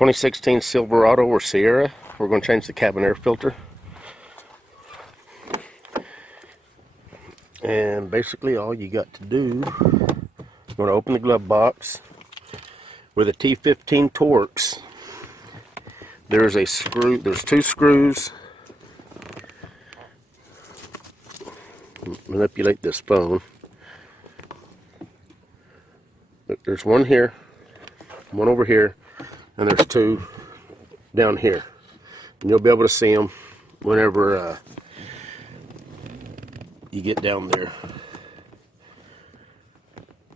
2016 Silverado or Sierra. We're going to change the cabin air filter. And basically all you got to do, you're going to open the glove box. With a T15 Torx, there's a screw, there's two screws. Manipulate this phone. There's one here, one over here, and there's two down here. And you'll be able to see them whenever you get down there.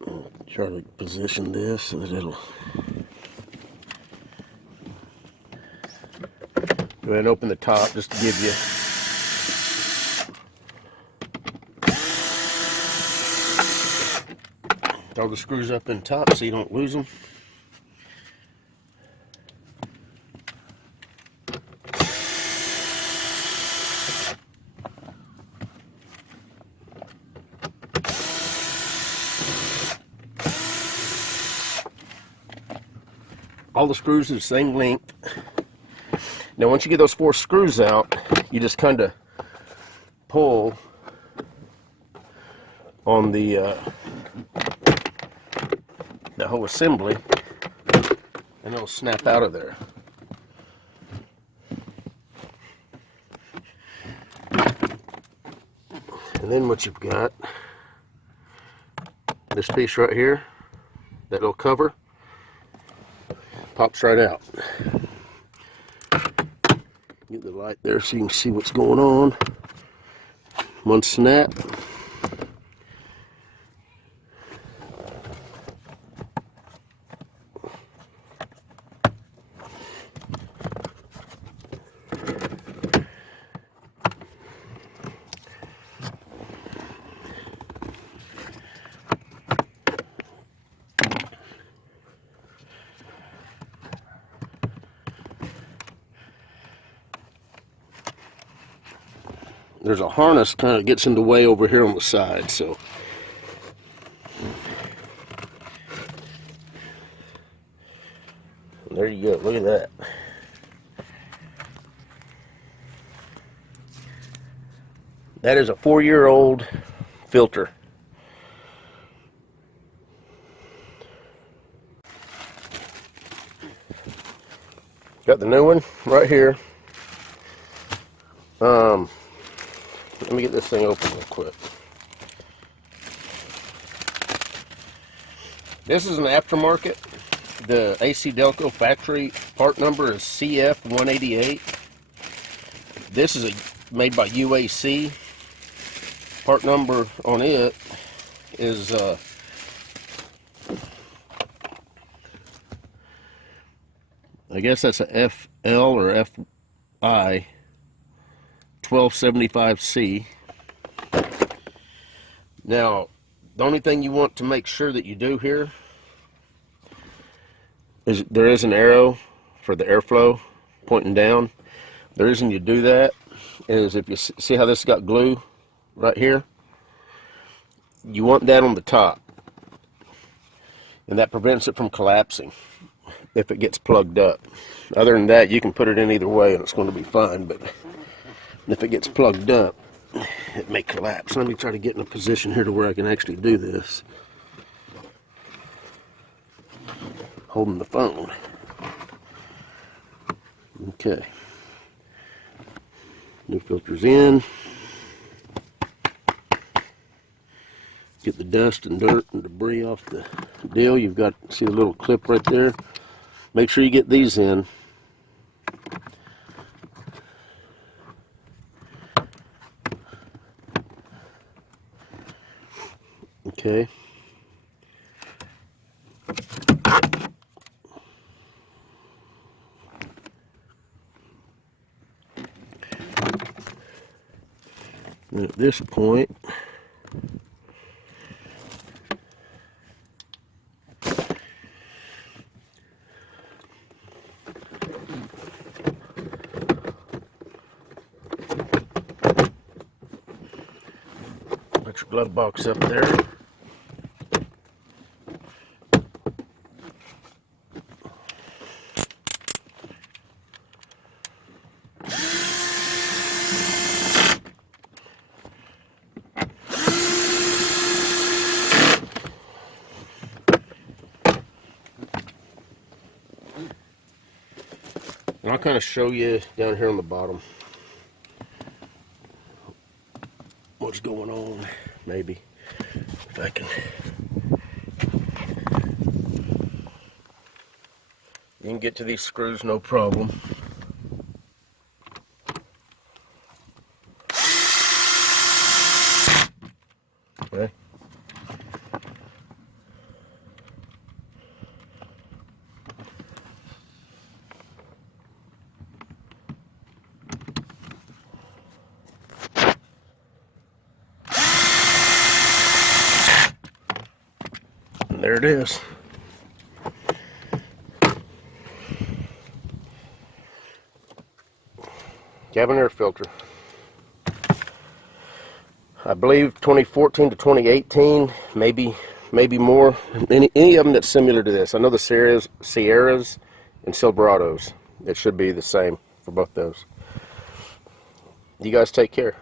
I'll try to position this so that it'll. Go ahead and open the top just to give you. Throw the screws up in top so you don't lose them. All the screws are the same length. Now once you get those 4 screws out, you just kind of pull on the whole assembly and it'll snap out of there. And then what you've got, this piece right here, that little cover, pops right out. Get the light there so you can see what's going on. One snap. There's a harness kind of gets in the way over here on the side, so there you go. Look at that. That is a 4-year-old filter. Got the new one right here. Let me get this thing open real quick. This is an aftermarket. The AC Delco factory part number is CF188. This is made by UAC. Part number on it is I guess that's a FL or FI 1275C. Now, the only thing you want to make sure that you do here is there is an arrow for the airflow pointing down. The reason you do that is if you see how this got glue right here, you want that on the top, and that prevents it from collapsing if it gets plugged up. Other than that, you can put it in either way and it's going to be fine, but if it gets plugged up, it may collapse. Let me try to get in a position here to where I can actually do this. Holding the phone. Okay. New filter's in. Get the dust and dirt and debris off the deal. You've got, see the little clip right there? Make sure you get these in. Okay. And at this point, put your glove box up there. And I'll kind of show you down here on the bottom what's going on, maybe, if I can. You can get to these screws no problem. Okay. And there it is. Cabin air filter. I believe 2014 to 2018, maybe more. Any of them that's similar to this. I know the Sierras and Silverados. It should be the same for both those. You guys take care.